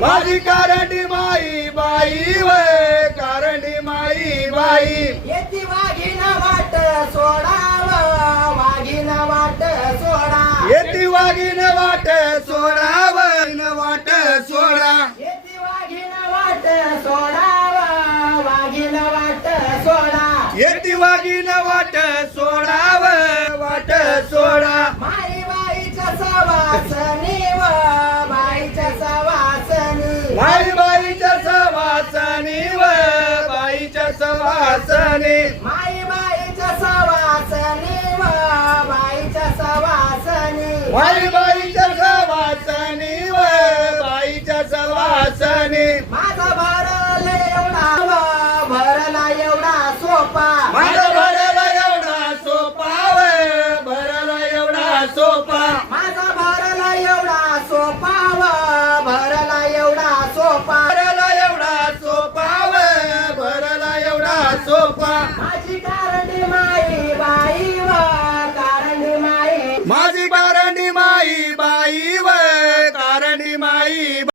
माझी कारंडी माई बाई वय कारंडी माई बाई येती वाघीन वाट सोडाव वाघीन वाट सोडा येती वाघीन वाट सोडा वाघीन वाट सोडा येती वाघीन वाट सोडाव वाघीन वाट सोडा येती वाघीन वाट सोडा वाट सोडा माई बाईच्या सवासनी व बाईच्या सवासनी माई बाईच्या सवासनी व बाईच्या सवासनी माई बाईच्या सवासनी व बाईच्या सवासनी माई